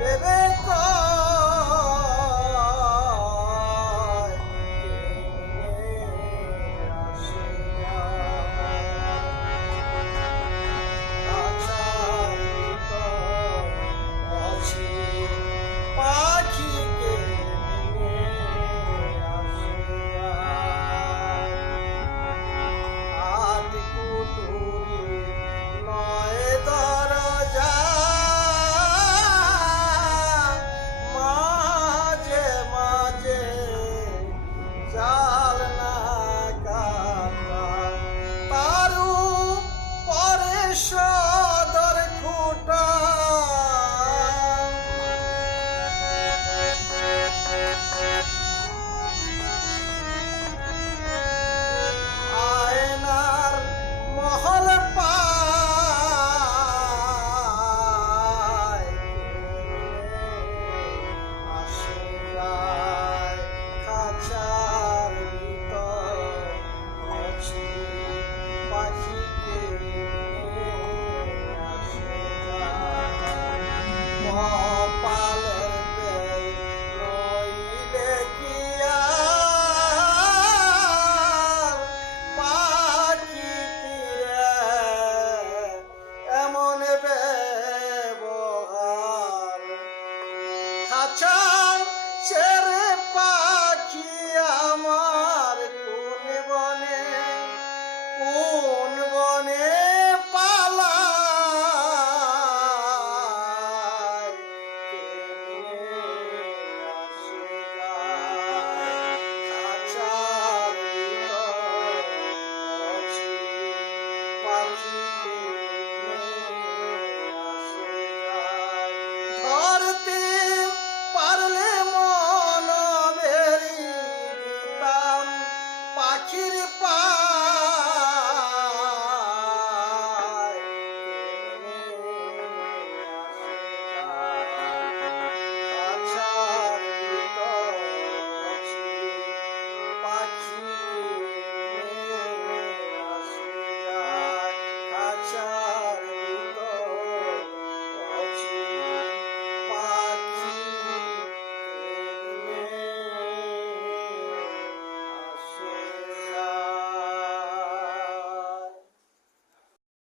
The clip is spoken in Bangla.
Bebé. চায় ছেড়ে পাখি আমার কোন বনে কোন বনে পালা পাখি